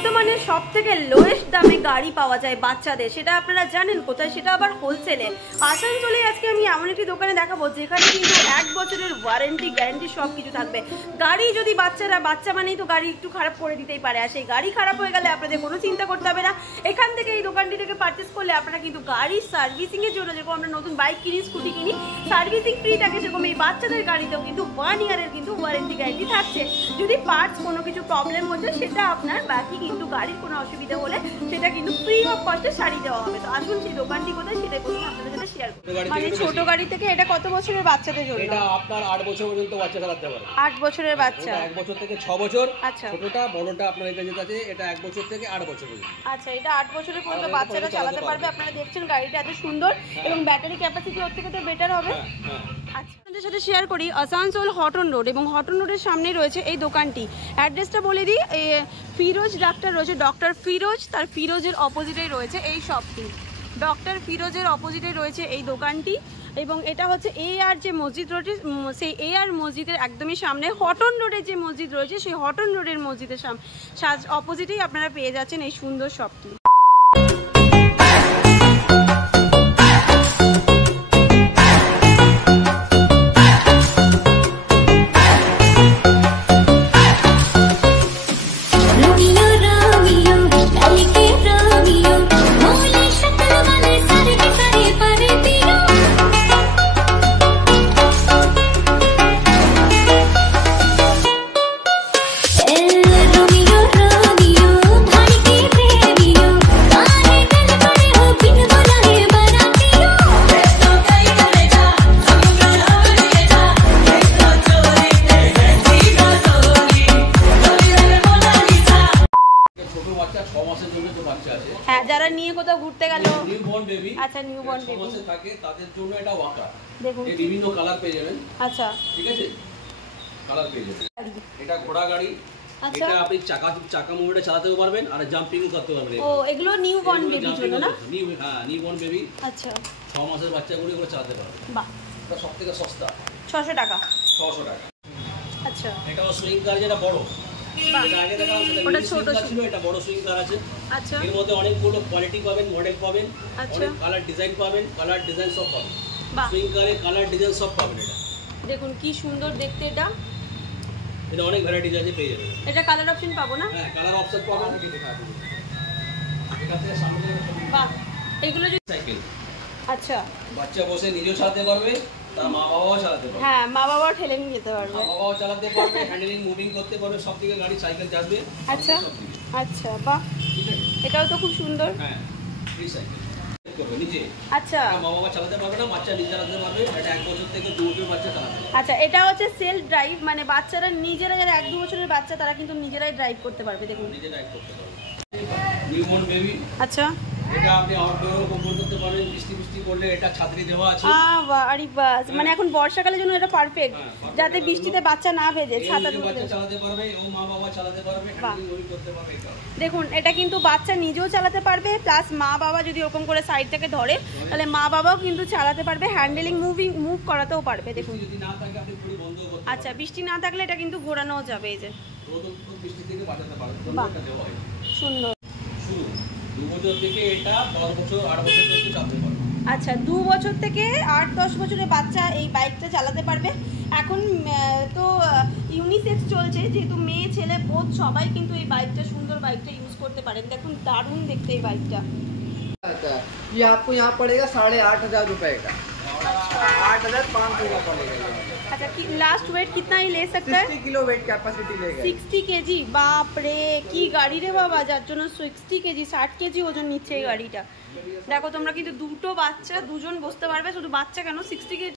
বর্ধমানে সবথেকে লোয়েস্ট দামে গাড়ি পাওয়া যায় বাচ্চাদের, সেটা আপনারা জানেন কোথায়? সেটা আবার হোলসেলে। আসানসোলে আজকে আমি এমন একটি দোকানে দেখাবো যেখানে কিন্তু 1 বছরের ওয়ারেন্টি গ্যারান্টি সব কিছু থাকবে। গাড়ি যদি বাচ্চা মানেই তো গাড়ি একটু খারাপ করে দিতেই পারে, আর সেই গাড়ি খারাপ হয়ে গেলে আপনাদের কোনো চিন্তা করতে হবে না। এখান থেকে এই দোকানটি থেকে পারচেস করলে আপনারা কিন্তু গাড়ির সার্ভিসিংয়ের জন্য, যেরকম আমরা নতুন বাইক কিনি, স্কুটি কিনি, সার্ভিসিং ফ্রি থাকে, সেরকম এই বাচ্চাদের গাড়িতেও কিন্তু 1 ইয়ারের কিন্তু ওয়ারেন্টি গ্যারান্টি থাকছে। যদি পার্টস কোনো কিছু প্রবলেম হচ্ছে সেটা আপনার, বাকি কিন্তু গাড়ির কোনো অসুবিধা হলে সেটা কিন্তু ফ্রি অফ কস্টে সারিয়ে দেওয়া হবে। তো আসুন সেই দোকানটি কোথায় সেটা প্রথমে আপনাদের সাথে শেয়ার করব। মানে ছোট গাড়ি থেকে এটা কত বছরের বাচ্চাদের জন্য? এটা আপনার 8 বছর পর্যন্ত বাচ্চা চালাতে পারে। 8 বছরের বাচ্চা, 1 বছর থেকে 6 বছর। আচ্ছা, ছোটটা বড়টা আপনার এটা যেটা আছে এটা 1 বছর থেকে 8 বছর পর্যন্ত। আচ্ছা, এটা 8 বছরের পর্যন্ত বাচ্চারা চালাতে পারবে। আপনারা দেখছেন গাড়িটা এত সুন্দর এবং ব্যাটারি ক্যাপাসিটি ওর থেকে তো বেটার হবে। আচ্ছা, আপনাদের সাথে শেয়ার করি আসানসোল হটন রোড, এবং হটন রোডের সামনেই রয়েছে এই দোকানটি। অ্যাড্রেসটা বলে দিই, ফিরোজ ডাক্তার রয়েছে, ডক্টর ফিরোজ, তার ফিরোজের অপোজিটেই রয়েছে এই শপটি। ডক্টর ফিরোজের অপোজিটে রয়েছে এই দোকানটি, এবং এটা হচ্ছে AR যে মসজিদ রয়েছে, সেই AR মসজিদের একদমই সামনে হটন রোডের যে মসজিদ রয়েছে, সেই হটন রোডের মসজিদের অপোজিটেই আপনারা পেয়ে যাচ্ছেন এই সুন্দর শপটি। হ্যাঁ, যারা নিয়ে কোথাও ঘুরতে গেল, নিউবর্ন বেবি, আচ্ছা নিউবর্ন বেবি থাকে তাদের জন্য এটা ওয়াকার। দেখুন এই বিভিন্ন কালার পেয়ে যাবেন। আচ্ছা, ঠিক আছে, কালার পেয়ে যাবেন। এটা ঘোড়া গাড়ি, আচ্ছা, এটা আপনি চাকা মুভমেন্টে চালাতেও পারবেন আর জাম্পিং করতে পারবেন। ও, এগুলো নিউবর্ন বেবির জন্য না? নিউবর্ন বেবি, আচ্ছা, 6 মাসের বাচ্চাগুলো এগুলো চালাতে পারবে। বাহ, এটা সবথেকে সস্তা, 600 টাকা। 600 টাকা। আচ্ছা, এটা সুইং কার যেটা বড়, এটা আগে দেখালাম সেটা ওটা ছোট ছিল, এটা বড় সুইং কার আছে। আচ্ছা, এর মধ্যে অনেকগুলো কোয়ালিটি পাবেন, মডেল পাবেন, আচ্ছা, অনেক কালার ডিজাইন পাবেন, কালার ডিজাইন সব পাবেন। বাহ, সুইং কারে কালার ডিজাইন সব পাবেন। এটা দেখুন কি সুন্দর দেখতে। এটা অনেক ভ্যারাইটিজ আছে, পেয়ে যাবেন। এটা কালার অপশন পাবো না? হ্যাঁ, কালার অপশন পাবেন। এটাতে সামনে বাহ, এগুলো যে সাইকেল, আচ্ছা, বাচ্চা বসে নিজেও চালাতে পারবে, তার মা বাবাও চালাতে পারবে। হ্যাঁ, মা বাবাও ঠেলে নিয়ে যেতে পারবে, মা বাবাও চালাতে পারবে, হ্যান্ডলিং মুভিং করতে পারবে, সব দিকে গাড়ি সাইকেল যাবে। আচ্ছা আচ্ছা, বাহ, এটাও তো খুব সুন্দর। হ্যাঁ, ফ্রি সাইকেল করবে নিজে। আচ্ছা, মা বাবা চালাতে পারবে না, বাচ্চা নিজে চালাতে পারবে। এটা 1 বছর থেকে 2 বছর বাচ্চা চালাতে পারবে। আচ্ছা, এটা হচ্ছে সেলফ ড্রাইভ, মানে বাচ্চারা নিজেরা, যারা 1-2 বছরের বাচ্চা তারা কিন্তু নিজেরাই ড্রাইভ করতে পারবে। দেখুন নিজে ড্রাইভ করতে পারবে। নিউবর্ন বেবি, আচ্ছা, এটা আপনি আউটডোরও কমফোর্ট করতে পারবেন। বৃষ্টি পড়লে এটা ছাত্রী দেওয়া আছে। আরে বাস, মানে এখন বর্ষাকালের জন্য এটা পারফেক্ট, যাতে বৃষ্টিতে বাচ্চা না ভেজে, ছাতা বাচ্চা চালাতে পারবে, ও মা বাবা চালাতে পারবে, হ্যান্ডলিং মুভিং করতে পারবে। দেখুন, এটা কিন্তু বাচ্চা নিজেও চালাতে পারবে, প্লাস মা বাবা যদি ওরকম করে সাইড থেকে ধরে তাহলে মা বাবাও কিন্তু চালাতে পারবে, হ্যান্ডলিং মুভ করাতেও পারবে। দেখুন, যদি না থাকে আপনি পুরো বন্ধ করতে। আচ্ছা, বৃষ্টি না থাকলে এটা কিন্তু ঘোরানোও যাবে। এই যে বৃষ্টি থেকে বাঁচাতে পারবে, এটা দেওয়া হয়। সুন্দর। শুরু 2 বছর থেকে এটা 10 বছর 8 বছর পর্যন্ত চালাতে পারবে। আচ্ছা, 2 বছর থেকে 8-10 বছরের বাচ্চা এই বাইকটা চালাতে পারবে। এখন তো ইউনিসেক্স চলছে, যেহেতু মেয়ে ছেলে বোধ সবাই কিন্তু এই বাইকটা, সুন্দর বাইকটা ইউজ করতে পারেন। দেখুন দারুণ দেখতে এই বাইকটা। ये आपको यहाँ पड़ेगा 8,500 रुपए का। 8,500 का पड़ेगा। अच्छा, लास्ट वेट कितना ही ले सकता है? 60 किलो वेट कैपेसिटी लेगा। 60 কেজি, বাপ রে, কি গাড়ি রে বাবা, যার জন্য 60 কেজি, 60 কেজি ওজন নিচ্ছে এই গাড়িটা। দেখো তোমরা, কিন্তু দুটো বাচ্চা, দুজন বসতে পারবে, শুধু বাচ্চা কেন, 60 কেজি